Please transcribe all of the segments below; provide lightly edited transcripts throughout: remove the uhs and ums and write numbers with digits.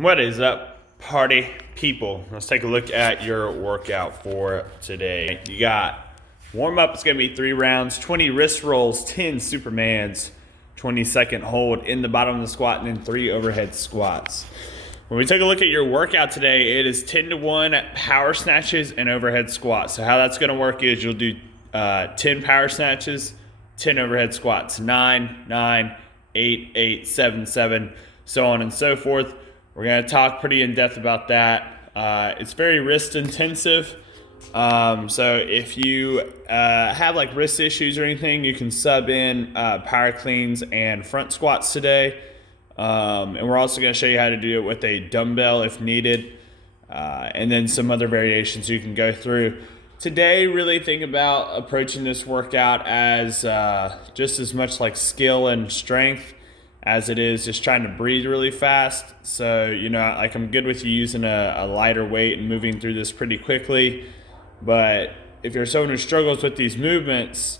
What is up, party people? Let's take a look at your workout for today. You got warm up, it's going to be 3 rounds, 20 wrist rolls, 10 Supermans, 20-second hold in the bottom of the squat, and then 3 overhead squats. When we take a look at your workout today, it is 10-to-1 power snatches and overhead squats. So how that's going to work is you'll do 10 power snatches, 10 overhead squats, 9, 9, 8, 8, 7, 7, so on and so forth. We're going to talk pretty in depth about that. It's very wrist intensive. So if you have like wrist issues or anything, you can sub in power cleans and front squats today. And we're also going to show you how to do it with a dumbbell if needed. And then some other variations you can go through. Today, really think about approaching this workout as just as much like skill and strength as it is just trying to breathe really fast. So, like I'm good with you using a lighter weight and moving through this pretty quickly. But if you're someone who struggles with these movements,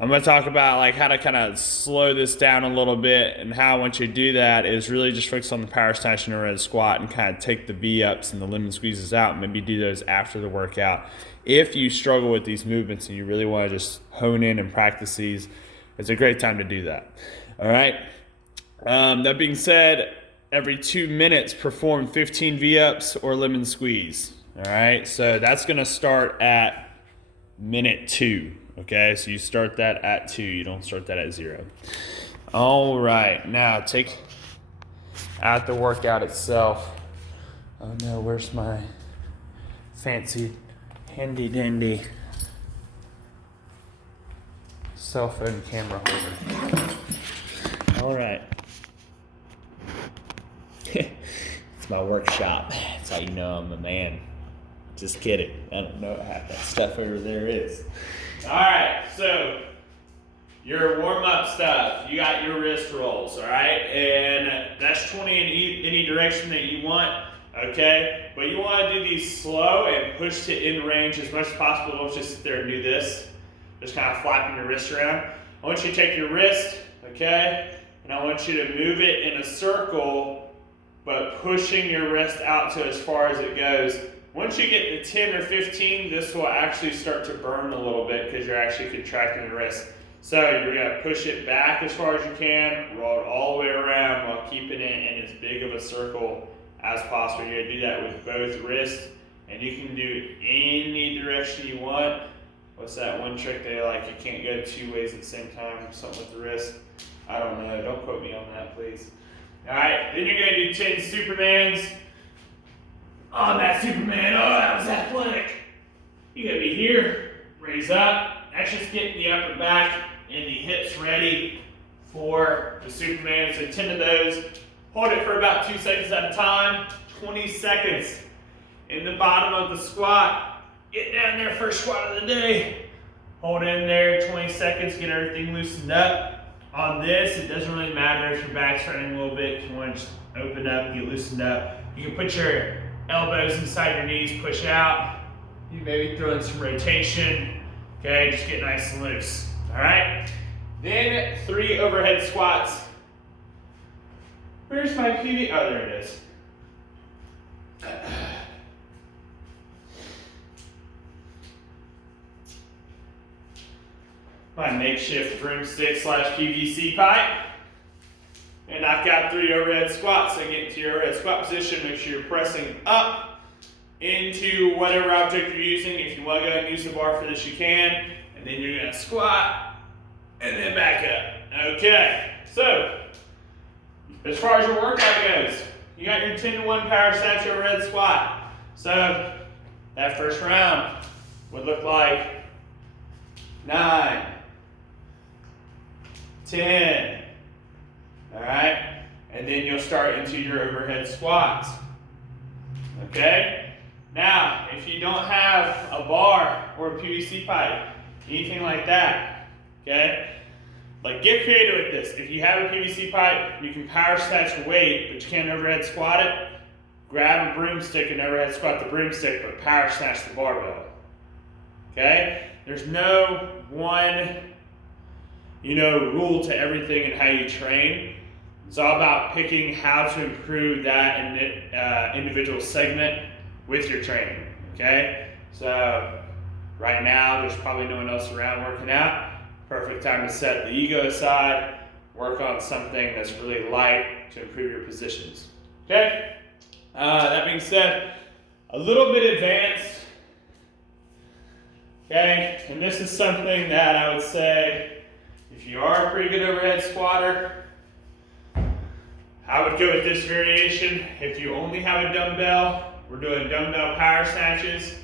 I'm going to talk about like how to kind of slow this down a little bit, and how once you do that is really just focus on the power snatch and overhead squat and kind of take the V-ups and the lemon squeezes out, and maybe do those after the workout. If you struggle with these movements and you really want to just hone in and practice these, it's a great time to do that. All right. That being said, every 2 minutes perform 15 V-ups or lemon squeeze. All right. So that's going to start at minute 2. Okay. So you start that at 2. You don't start that at 0. All right. Now take out the workout itself. Oh no, where's my fancy handy dandy cell phone camera holder? All right. It's my workshop. That's how you know I'm a man. Just kidding. I don't know what half that stuff over there is. All right, so your warm-up stuff. You got your wrist rolls, all right? And that's 20 in any direction that you want, okay? But you want to do these slow and push to in range as much as possible. Don't just sit there and do this. Just kind of flapping your wrist around. I want you to take your wrist, okay? And I want you to move it in a circle, but pushing your wrist out to as far as it goes. Once you get to 10 or 15, this will actually start to burn a little bit because you're actually contracting the wrist. So you're going to push it back as far as you can, roll it all the way around while keeping it in as big of a circle as possible. You're going to do that with both wrists, and you can do any direction you want. What's that one trick they like? You can't go 2 ways at the same time, something with the wrist. I don't know. Don't quote me on that, please. All right. Then you're going to do 10 Supermans. On that Superman. Oh, that was athletic. You're going to be here. Raise up. That's just getting the upper back and the hips ready for the Superman. So 10 of those. Hold it for about 2 seconds at a time. 20 seconds in the bottom of the squat. Get down there, first squat of the day. Hold in there 20 seconds. Get everything loosened up. On this, it doesn't really matter if your back's hurting a little bit. If you want to just open up and get loosened up, you can put your elbows inside your knees, push out. You maybe throw in some rotation. Okay, just get nice and loose. All right. Then 3 overhead squats. Where's my PV? Oh, there it is. My makeshift broomstick / PVC pipe. And I've got 3 overhead squats. So get into your overhead squat position. Make sure you're pressing up into whatever object you're using. If you want to go and use the bar for this, you can. And then you're going to squat and then back up. Okay. So, as far as your workout goes, you got your 10-to-1 power snatch overhead squat. So, that first round would look like 9, 10, all right? And then you'll start into your overhead squats, okay? Now, if you don't have a bar or a PVC pipe, anything like that, okay? Like, get creative with this. If you have a PVC pipe, you can power snatch weight, but you can't overhead squat it. Grab a broomstick and overhead squat the broomstick, but power snatch the barbell, okay? There's no one, rule to everything and how you train. It's all about picking how to improve that individual segment with your training, okay? So right now, there's probably no one else around working out. Perfect time to set the ego aside, work on something that's really light to improve your positions, okay? That being said, a little bit advanced, okay? And this is something that I would say, if you are a pretty good overhead squatter, I would go with this variation. If you only have a dumbbell, we're doing dumbbell power snatches,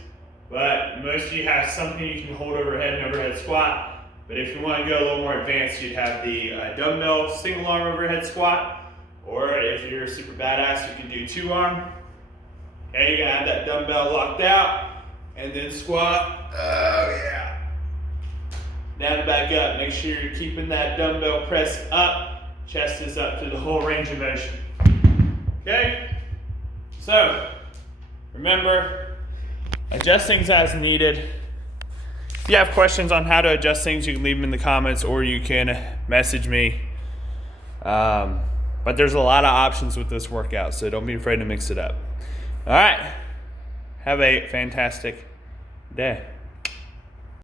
but most of you have something you can hold overhead and overhead squat. But if you want to go a little more advanced, you'd have the dumbbell single arm overhead squat, or if you're super badass, you can do 2-arm. Okay, you gotta have that dumbbell locked out, and then squat. Oh yeah. Down and back up. Make sure you're keeping that dumbbell pressed up. Chest is up to the whole range of motion. Okay? So, remember, adjust things as needed. If you have questions on how to adjust things, you can leave them in the comments or you can message me. But there's a lot of options with this workout, so don't be afraid to mix it up. All right. Have a fantastic day.